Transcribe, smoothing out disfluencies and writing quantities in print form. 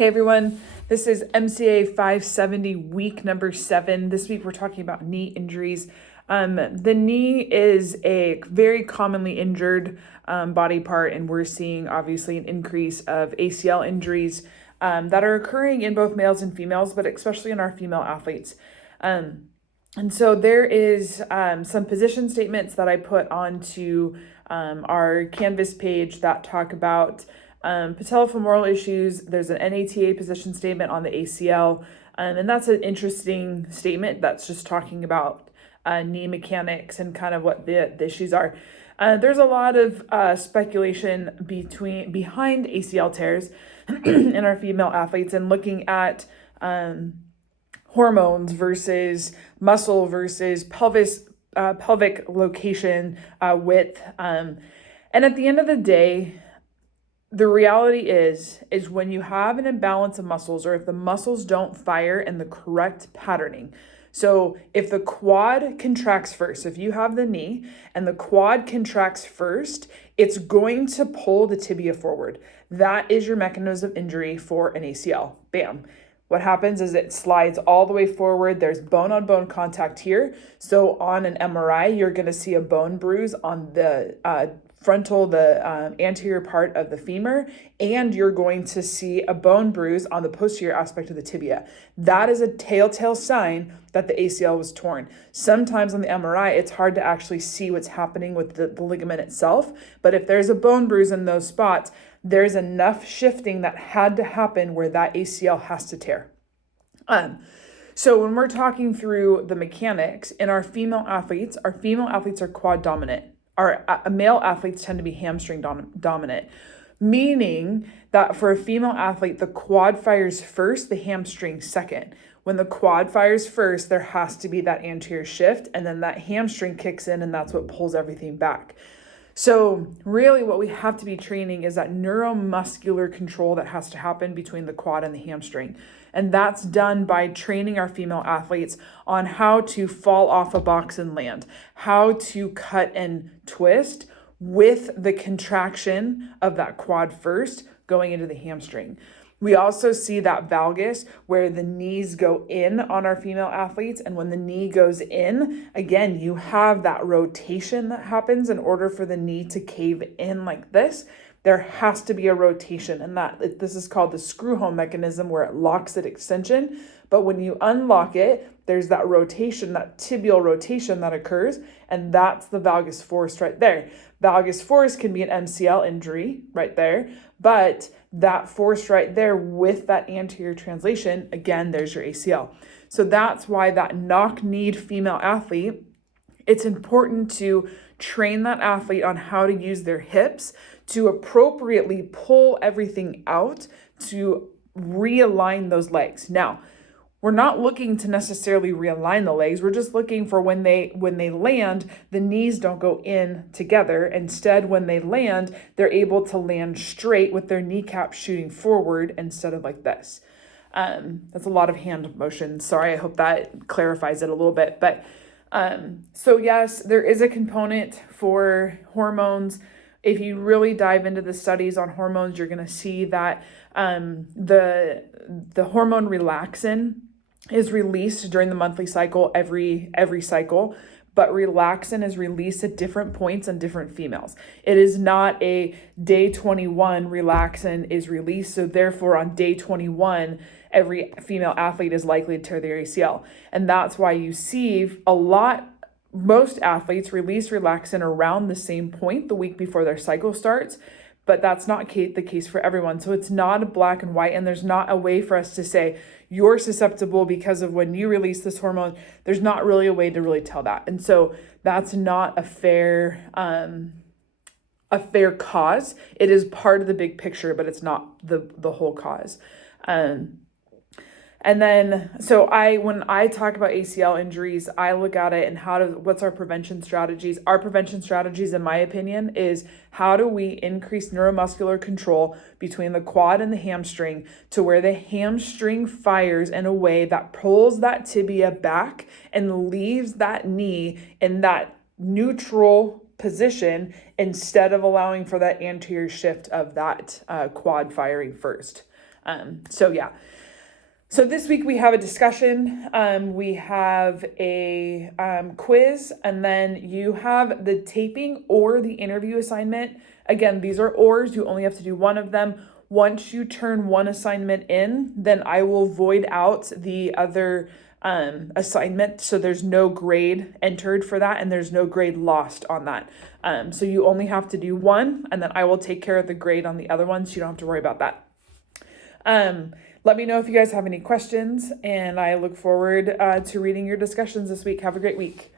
Hey everyone, this is MCAA 570 week number 7. This week we're talking about knee injuries. The knee is a very commonly injured body part, and we're seeing obviously an increase of ACL injuries that are occurring in both males and females, but especially in our female athletes. And so there is some position statements that I put onto our Canvas page that talk about patellofemoral issues. There's an NATA position statement on the ACL, and that's an interesting statement that's just talking about knee mechanics and kind of what the issues are. There's a lot of speculation behind ACL tears in our female athletes, and looking at hormones versus muscle versus pelvic location width. And at the end of the day, the reality is when you have an imbalance of muscles, or if the muscles don't fire in the correct patterning. So if the quad contracts first, if you have the knee and the quad contracts first, it's going to pull the tibia forward. That is your mechanism of injury for an ACL. Bam. What happens is it slides all the way forward. There's bone-on-bone contact here. So on an MRI, you're going to see a bone bruise on the anterior part of the femur, and you're going to see a bone bruise on the posterior aspect of the tibia. That is a telltale sign that the ACL was torn. Sometimes on the MRI, it's hard to actually see what's happening with the ligament itself, but if there's a bone bruise in those spots, there's enough shifting that had to happen where that ACL has to tear. So when we're talking through the mechanics in our female athletes are quad dominant. Our male athletes tend to be hamstring dominant, meaning that for a female athlete, the quad fires first, the hamstring second. When the quad fires first, there has to be that anterior shift, and then that hamstring kicks in, and that's what pulls everything back. So really what we have to be training is that neuromuscular control that has to happen between the quad and the hamstring. And that's done by training our female athletes on how to fall off a box and land, how to cut and twist with the contraction of that quad first going into the hamstring. We also see that valgus where the knees go in on our female athletes. And when the knee goes in, again, you have that rotation that happens in order for the knee to cave in like this. There has to be a rotation, and this is called the screw home mechanism, where it locks at extension. But when you unlock it, there's that rotation, that tibial rotation that occurs, and that's the valgus force right there. Valgus force can be an MCL injury right there, but that force right there with that anterior translation, again, there's your ACL. So that's why that knock-kneed female athlete, it's important to train that athlete on how to use their hips to appropriately pull everything out to realign those legs. Now, we're not looking to necessarily realign the legs. We're just looking for when they land, the knees don't go in together. Instead, when they land, they're able to land straight with their kneecap shooting forward instead of like this. That's a lot of hand motion. Sorry, I hope that clarifies it a little bit. But so yes, there is a component for hormones. If you really dive into the studies on hormones, you're going to see that the hormone relaxin is released during the monthly cycle every cycle, but relaxin is released at different points in different females. It is not a day 21 relaxin is released, so therefore on day 21, every female athlete is likely to tear their ACL. And that's why you see most athletes release relaxin around the same point the week before their cycle starts, but that's not the case for everyone. So it's not a black and white, and there's not a way for us to say you're susceptible because of when you release this hormone. There's not really a way to really tell that. And so that's not a fair cause. It is part of the big picture, but it's not the whole cause. And then, so when I talk about ACL injuries, I look at it and what's our prevention strategies? Our prevention strategies, in my opinion, is how do we increase neuromuscular control between the quad and the hamstring to where the hamstring fires in a way that pulls that tibia back and leaves that knee in that neutral position instead of allowing for that anterior shift of that quad firing first. So yeah. So this week we have a discussion, we have a quiz, and then you have the taping or the interview assignment. Again, these are ors, you only have to do one of them. Once you turn one assignment in, then I will void out the other assignment, so there's no grade entered for that and there's no grade lost on that. So you only have to do one, and then I will take care of the grade on the other one, so you don't have to worry about that. Let me know if you guys have any questions, and I look forward to reading your discussions this week. Have a great week.